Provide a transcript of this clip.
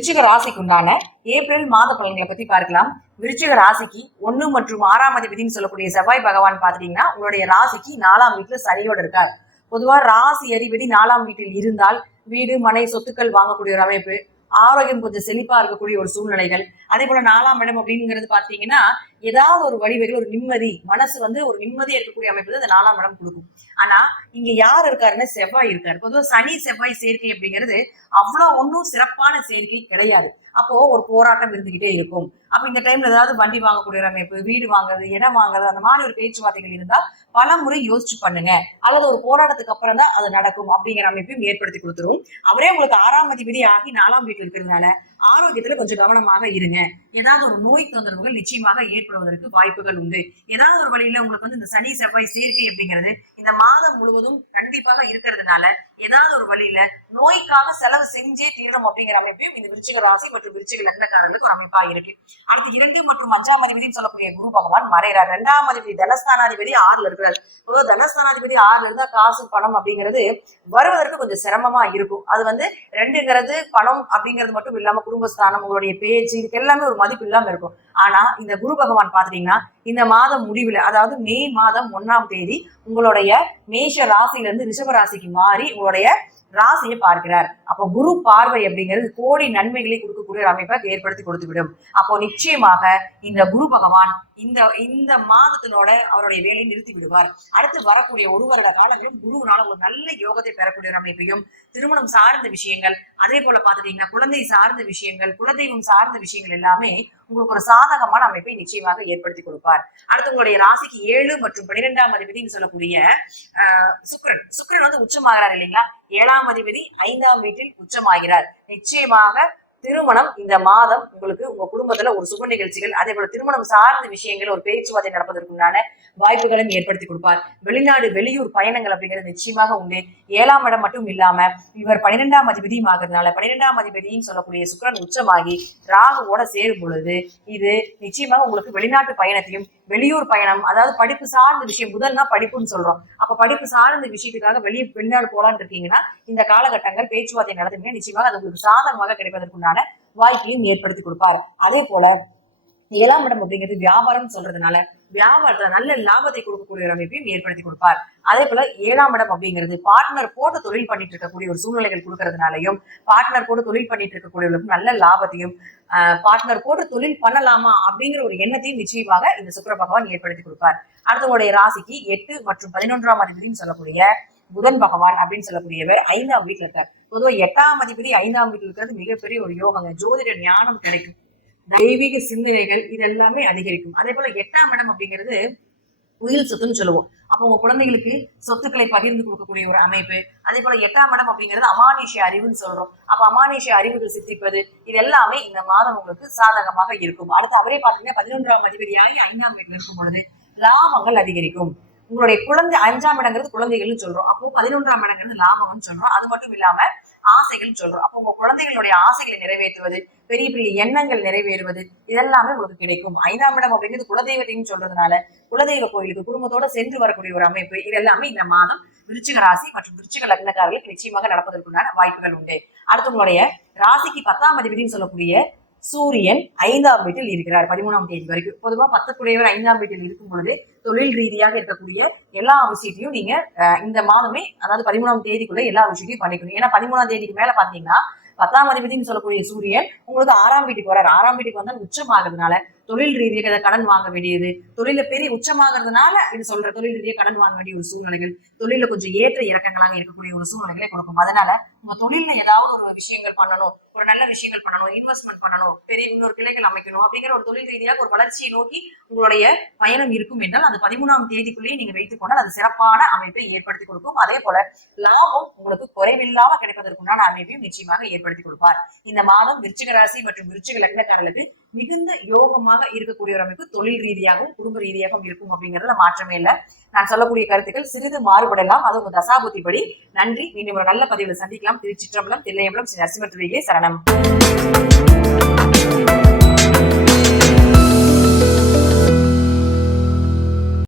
விருச்சிக ராசிக்கு உண்டான ஏப்ரல் மாத பலன்களை பத்தி பார்க்கலாம். விருச்சிக ராசிக்கு ஒண்ணு மற்றும் ஆறாம் அதிபதினு சொல்லக்கூடிய செவ்வாய் பகவான் பாத்துட்டீங்கன்னா உங்களுடைய ராசிக்கு நாலாம் வீட்டுல சனியோட இருக்கார். பொதுவா ராசி அதிபதி நாலாம் வீட்டில் இருந்தால் வீடு மனை சொத்துக்கள் வாங்கக்கூடிய ஒரு அமைப்பு ஆரோக்கியம் கொஞ்சம் செழிப்பா இருக்கக்கூடிய ஒரு சூழ்நிலைகள். அதே போல நாலாம் இடம் அப்படிங்கிறது பாத்தீங்கன்னா ஏதாவது ஒரு வழிவகையில் ஒரு நிம்மதி மனசு வந்து ஒரு நிம்மதியா இருக்கக்கூடிய அமைப்பு அந்த நாலாம் இடம் கொடுக்கும். ஆனா இங்க யார் இருக்காருன்னா செவ்வாய் இருக்காரு. பொதுவாக சனி செவ்வாய் சேர்க்கை அப்படிங்கிறது அவ்வளவு ஒன்றும் சிறப்பான சேர்க்கை கிடையாது. அப்போ ஒரு போராட்டம் இருந்துகிட்டே இருக்கும். அப்ப இந்த டைம்ல ஏதாவது வண்டி வாங்கக்கூடிய ஒரு அமைப்பு வீடு வாங்குறது இடம் வாங்குறது அந்த மாதிரி ஒரு பேச்சுவார்த்தைகள் இருந்தா பல முறை யோசிச்சு பண்ணுங்க. அல்லது ஒரு போராட்டத்துக்கு அப்புறம் தான் அது நடக்கும் அப்படிங்கிற அமைப்பையும் ஏற்படுத்தி கொடுத்துரும். அவரே உங்களுக்கு ஆறாம் அதிபதி ஆகி நாலாம் வீட்டில் இருக்கிறதுனால ஆரோக்கியத்துல கொஞ்சம் கவனமாக இருங்க. ஏதாவது ஒரு நோய் தொந்தரவுகள் நிச்சயமாக ஏற்படுவதற்கு வாய்ப்புகள் உண்டு. ஏதாவது ஒரு வழியில உங்களுக்கு வந்து இந்த சனி செவ்வாய் சேர்க்கை அப்படிங்கிறது இந்த மாதம் முழுவதும் கண்டிப்பாக இருக்கிறதுனால ஏதாவது ஒரு வழியில நோய்க்காக செலவு செஞ்சே தீரணும் அப்படிங்கிற அமைப்பையும் இந்த விருச்சிக ராசி மற்றும் விருச்சிக லக்னக்காரர்களுக்கு ஒரு அமைப்பா இருக்கு. அடுத்து இரண்டு மற்றும் அஞ்சாம் அதிபதினு சொல்லக்கூடிய குரு பகவான் மறைகிறார் ரெண்டாம் அதிபதி தனஸ்தானாதிபதி ஆறுல இருக்கிறார். பொதுவாக தனஸ்தானாதிபதி ஆறுல இருந்தா காசு பணம் அப்படிங்கிறது வருவதற்கு கொஞ்சம் சிரமமா இருக்கும். அது வந்து ரெண்டுங்கிறது பணம் அப்படிங்கிறது மட்டும் இல்லாம குடும்பஸ்தானம் உங்களுடைய பேச்சு இதுக்கு எல்லாமே ஒரு மதிப்பு இல்லாம இருக்கும். ஆனா இந்த குரு பகவான் பாத்துட்டீங்கன்னா இந்த மாதம் முடிவுல அதாவது மே மாதம் ஒன்னாம் தேதி உங்களுடைய மேஷ ராசியில இருந்து ரிஷப ராசிக்கு மாறி உங்களுடைய ராசியை பார்க்கிறார். அப்போ குரு பார்வை அப்படிங்கிறது கோடி நன்மைகளை கொடுக்கக்கூடிய ஒரு அமைப்பை ஏற்படுத்தி கொடுத்து விடும் அப்போ நிச்சயமாக இந்த குரு பகவான் இந்த இந்த மாதத்தினோட அவருடைய வேலையை நிறுத்தி விடுவார். அடுத்து வரக்கூடிய ஒரு வருட காலங்களில் குருவினால ஒரு நல்ல யோகத்தை பெறக்கூடிய ஒரு அமைப்பையும் திருமணம் சார்ந்த விஷயங்கள் அதே போல பாத்துட்டீங்கன்னா குழந்தை சார்ந்த விஷயங்கள் குலதெய்வம் சார்ந்த விஷயங்கள் எல்லாமே உங்களுக்கு ஒரு சாதகமான அமைப்பை நிச்சயமாக ஏற்படுத்தி கொடுப்பார். அடுத்து உங்களுடைய ராசிக்கு ஏழு மற்றும் பனிரெண்டாம் அதிபதினு சொல்லக்கூடிய சுக்ரன் சுக்ரன் வந்து உச்சமாகிறார் இல்லைங்களா? ஏழாம் அதிபதி ஐந்தாம் வீட்டில் உச்சமாகிறார். நிச்சயமாக திருமணம் இந்த மாதம் உங்களுக்கு உங்க குடும்பத்துல ஒரு சுப நிகழ்ச்சிகள் அதே போல திருமணம் சார்ந்த விஷயங்கள் ஒரு பேச்சுவார்த்தை நடப்பதற்குண்டான வாய்ப்புகளும் ஏற்படுத்தி கொடுப்பார். வெளிநாடு வெளியூர் பயணங்கள் அப்படிங்கிறது நிச்சயமாக உண்டு. ஏழாம் இடம் மட்டும் இல்லாம இவர் பன்னிரெண்டாம் அதிபதியும் ஆகிறதுனால பன்னிரெண்டாம் அதிபதியும் சொல்லக்கூடிய சுக்கரன் உச்சமாகி ராகுவோட சேரும் பொழுது இது நிச்சயமாக உங்களுக்கு வெளிநாட்டு பயணத்தையும் வெளியூர் பயணம் அதாவது படிப்பு சார்ந்த விஷயம் முதல்னா படிப்புன்னு சொல்றோம். அப்ப படிப்பு சார்ந்த விஷயத்துக்காக வெளியே வெளிநாடு போலான்னு இருக்கீங்கன்னா இந்த காலகட்டங்கள் பேச்சுவார்த்தை நடத்துங்க நிச்சயமாக அது உங்களுக்கு சாதகமாக கிடைப்பதற்குண்டான வாய்ப்பையும் ஏற்படுத்தி கொடுப்பார். அதே போல ஏழாம் இடம் அப்படிங்கிறது வியாபாரம் சொல்றதுனால வியாபாரத்துல நல்ல லாபத்தை கொடுக்கக்கூடிய ஒரு அமைப்பையும் ஏற்படுத்தி கொடுப்பார். அதே போல ஏழாம் இடம் அப்படிங்கிறது பார்ட்னர் போட்டு தொழில் பண்ணிட்டு இருக்கக்கூடிய ஒரு சூழ்நிலைகள் கொடுக்கறதுனாலையும் பார்ட்னர் போட்டு தொழில் பண்ணிட்டு இருக்கக்கூடியவர்களுக்கு நல்ல லாபத்தையும் பார்ட்னர் போட்டு தொழில் பண்ணலாமா அப்படிங்கிற ஒரு எண்ணத்தையும் நிச்சயமாக இந்த சுக்கர பகவான் ஏற்படுத்தி கொடுப்பார். அடுத்தவங்களுடைய ராசிக்கு எட்டு மற்றும் பதினொன்றாம் அதிபதினு சொல்லக்கூடிய புதன் பகவான் அப்படின்னு சொல்லக்கூடியவர் ஐந்தாம் வீட்டில் இருக்கார். பொதுவாக எட்டாம் அதிபதி ஐந்தாம் வீட்டில் இருக்கிறது மிகப்பெரிய ஒரு யோகங்க. ஜோதிட ஞானம் கிடைக்கும். தெய்வீக சிந்தனைகள் இது எல்லாமே அதிகரிக்கும். அதே போல எட்டாம் இடம் அப்படிங்கிறது உயில் சொத்துன்னு சொல்லுவோம். அப்போ உங்க குழந்தைகளுக்கு சொத்துக்களை பகிர்ந்து கொடுக்கக்கூடிய ஒரு அமைப்பு. அதே போல எட்டாம் இடம் அப்படிங்கிறது அமானுஷ்ய அறிவுன்னு சொல்றோம். அப்ப அமானுஷ்ய அறிவுகள் சித்திப்பது இது எல்லாமே இந்த மாதம் உங்களுக்கு சாதகமாக இருக்கும். அடுத்து அவரே பாத்தீங்கன்னா பதினொன்றாம் அதிபதியாகி ஐந்தாம் வீட்டில் இருக்கும் பொழுது லாபங்கள் அதிகரிக்கும். உங்களுடைய குழந்தை அஞ்சாம் இடங்கிறது குழந்தைகள்னு சொல்றோம். அப்போ பதினொன்றாம் இடங்கிறது லாபம்னு சொல்றோம். அது மட்டும் இல்லாம ஆசைகள் சொல்றோம். அப்போ உங்க குழந்தைகளுடைய ஆசைகளை நிறைவேற்றுவது பெரிய பெரிய எண்ணங்கள் நிறைவேறுவது இதெல்லாமே உங்களுக்கு கிடைக்கும். ஐந்தாம் இடம் அப்படிங்கிறது குலதெய்வத்தையும் சொல்றதுனால குலதெய்வ கோயிலுக்கு குடும்பத்தோட சென்று வரக்கூடிய ஒரு அமைப்பு. இது எல்லாமே இந்த மாதம் விருச்சிக ராசி மற்றும் விருச்சிக லக்னக்காரர்களுக்கு நிச்சயமாக நடப்பதற்குண்டான வாய்ப்புகள் உண்டு. அடுத்து உங்களுடைய ராசிக்கு பத்தாம் அதிபதினு சொல்லக்கூடிய சூரியன் ஐந்தாம் வீட்டில் இருக்கிறார் பதிமூணாம் தேதி வரைக்கும். பொதுவா பத்தக்குடையவர் ஐந்தாம் வீட்டில் இருக்கும் பொழுது தொழில் ரீதியாக இருக்கக்கூடிய எல்லா விஷயத்தையும் நீங்க அஹ், இந்த மாதமே அதாவது பதிமூணாம் தேதிக்குள்ள எல்லா விஷயத்தையும் பண்ணிக்கணும். ஏன்னா பதிமூணாம் தேதிக்கு மேல பாத்தீங்கன்னா பத்தாம் அதிபதினு சொல்லக்கூடிய சூரியன் உங்களுக்கு ஆறாம் வீட்டுக்கு வரார் ஆறாம் வீட்டுக்கு வந்தால் உச்சமாகிறதுனால தொழில் ரீதியாக கடன் வாங்க வேண்டியது தொழில பெரிய உச்சமாகிறதுனால இது சொல்ற தொழில் ரீதியாக கடன் வாங்க வேண்டிய ஒரு சூழ்நிலைகள் தொழில கொஞ்சம் ஏற்ற இறக்கங்களாக இருக்கக்கூடிய ஒரு சூழ்நிலைகளை கொடுக்கும். அதனால உங்க தொழில்ல ஏதாவது ஒரு விஷயங்கள் பண்ணணும். ஒரு நல்ல விஷயங்கள் பண்ணணும் இன்வெஸ்ட்மெண்ட் பண்ணணும் பெரிய இன்னொரு கிளைகள் அமைக்கணும் அப்படிங்கிற ஒரு தொழில் ரீதியாக ஒரு வளர்ச்சியை நோக்கி உங்களுடைய பயணம் இருக்கும் என்றால் அது பதிமூணாம் தேதிக்குள்ளேயே நீங்க வைத்துக் கொண்டால் அது சிறப்பான அமைப்பை ஏற்படுத்தி கொடுக்கும். அதே போல லாபம் உங்களுக்கு குறைவில்லாம கிடைப்பதற்குண்டான அமைப்பையும் நிச்சயமாக ஏற்படுத்தி கொடுப்பார். இந்த மாதம் விருச்சிக ராசி மற்றும் விருச்சிக லக்னக்காரர்களுக்கு மிகுந்த யோகமாக இருக்கக்கூடிய ஒரு அமைப்பு தொழில் ரீதியாகவும் குடும்ப ரீதியாகவும் இருக்கும் அப்படிங்கறதுல மாற்றமே இல்லை. நான் சொல்லக்கூடிய கருத்துக்கள் சிறிது மாறுபடலாம். அது உங்க தசாபுத்தி படி நன்றி. மீண்டும் ஒரு நல்ல பதிவில் சந்திக்கலாம். திருச்சிற்றம்பலம் தில்லையம்பலம் ஸ்ரீ நரசிம்மத்துறையிலே சரணம். Instagram.